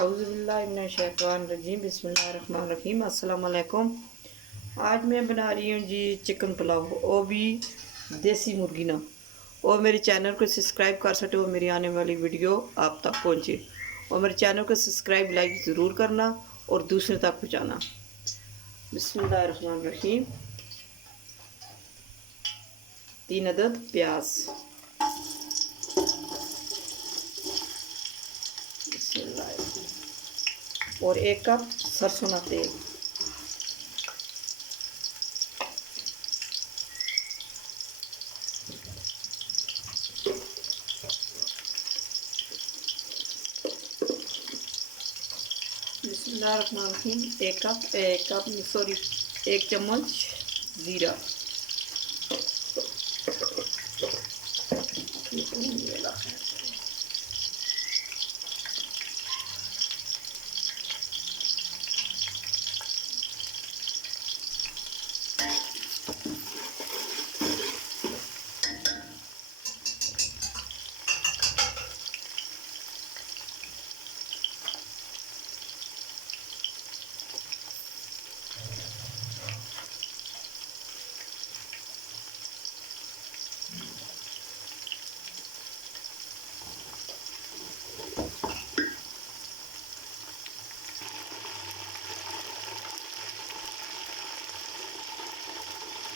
औज़ुबिल्लाहिमिनश्शैतानिर्रजीम बिस्मिल्लाहिर्रहमानिर्रहीम। अस्सलाम वालेकुम। आज मैं बना रही हूँ जी चिकन पुलाव, वो भी देसी मुर्गी ना। और मेरे चैनल को सब्सक्राइब कर सकते हो, मेरी आने वाली वीडियो आप तक पहुँचे। और मेरे चैनल को सब्सक्राइब लाइक ज़रूर करना और दूसरे तक पहुँचाना। बिस्मिल्लाहिर्रहमानिर्रहीम। 3 अदद प्याज, और 1 कप सरसों का तेल। बिस्मिल्लाहिर्रहमानिर्रहीम। 1 चम्मच ज़ीरा।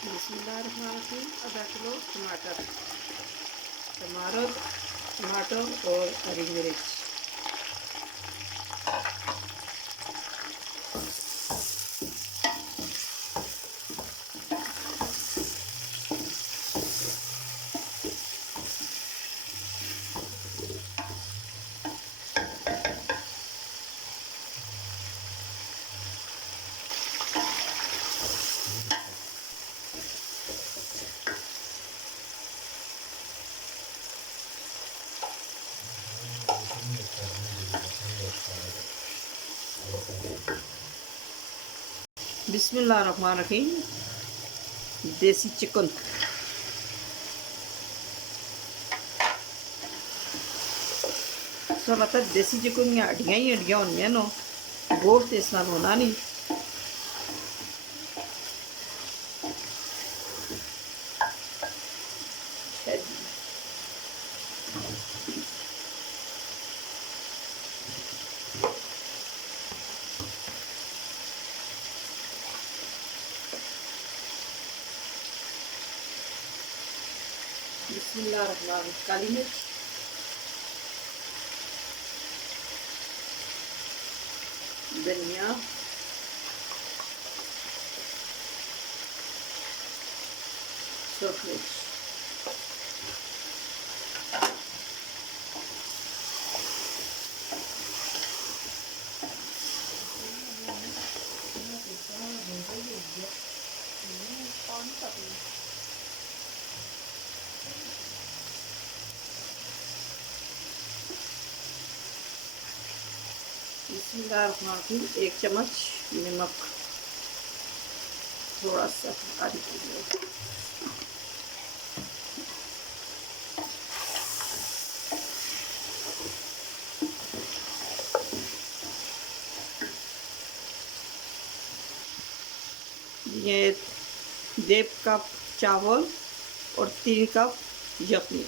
बिस्मिल्लाहिर्रहमानिर्रहीम। आधा किलो टमाटर और हरी मिर्च। बिस्मिल्लाहिर्रहमानिर्रहीम। देसी चिकन, सब पता देसी चिकन की हड्डियां ही हड्डियां होंगे नो, गोश्त इस नाल होना नहीं। बिस्मिल्लाहिर्रहमानिर्रहीम। काली मिर्च, धनिया, सूरख मिर्च। बिस्मिल्लाहिर्रहमानिर्रहीम। 1 चम्मच नमक, थोड़ा सा आधी किलो। ये 1.5 कप चावल और 3 कप यखनी।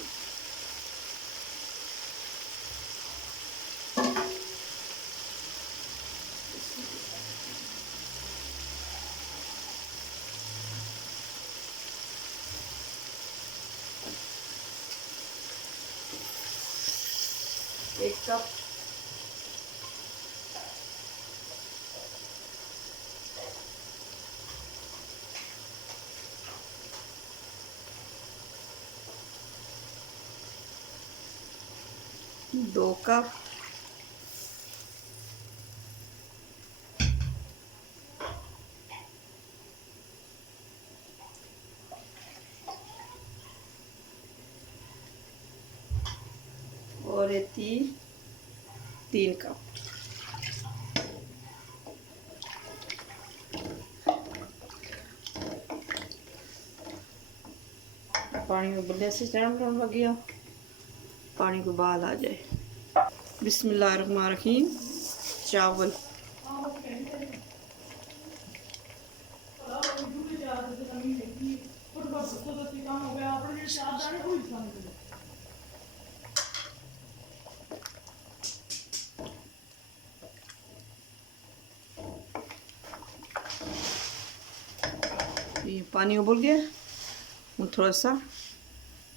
एक कप दो कप और 3 कप। पानी उबलने से टाइम लग गया, पानी को उबाल आ जाए। बिस्मिल्लाहिर्रहमानिर्रहीम। चावल। ये पानी उबल गया, थोड़ा सा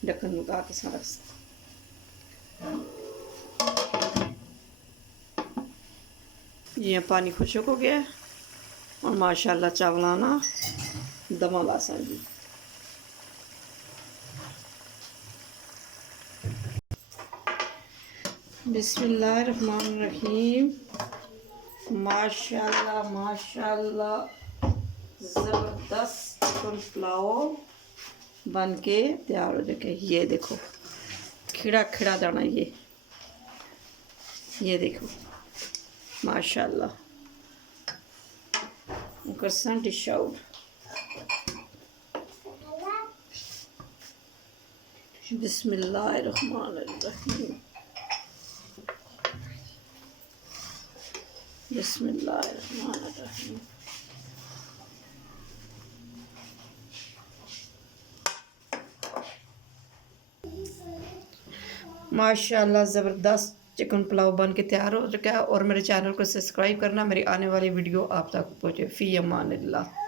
ढक्कन लगा के सारा ये पानी खुशक हो गया और माशाल्लाह चावलाना दमा लासा जी। बिस्मिल्लाहिर्रहमानिर्रहीम। माशाल्लाह माशाल्लाह ज़बरदस्त चिकन पुलाव बन के तैयार हो जाए। ये देखो खिड़ा खिड़ा दाना, ये देखो माशाल्लाह करसन डिश आउट। बिस्मिल्लाहिर्रहमानिर्रहीम बिस्मिल्लाहिर्रहमानिर्रहीम। माशाल्लाह ज़बरदस्त चिकन पुलाव बन के तैयार हो चुका है। और मेरे चैनल को सब्सक्राइब करना, मेरी आने वाली वीडियो आप तक पहुँचे। फ़ी अमानिल्लाह।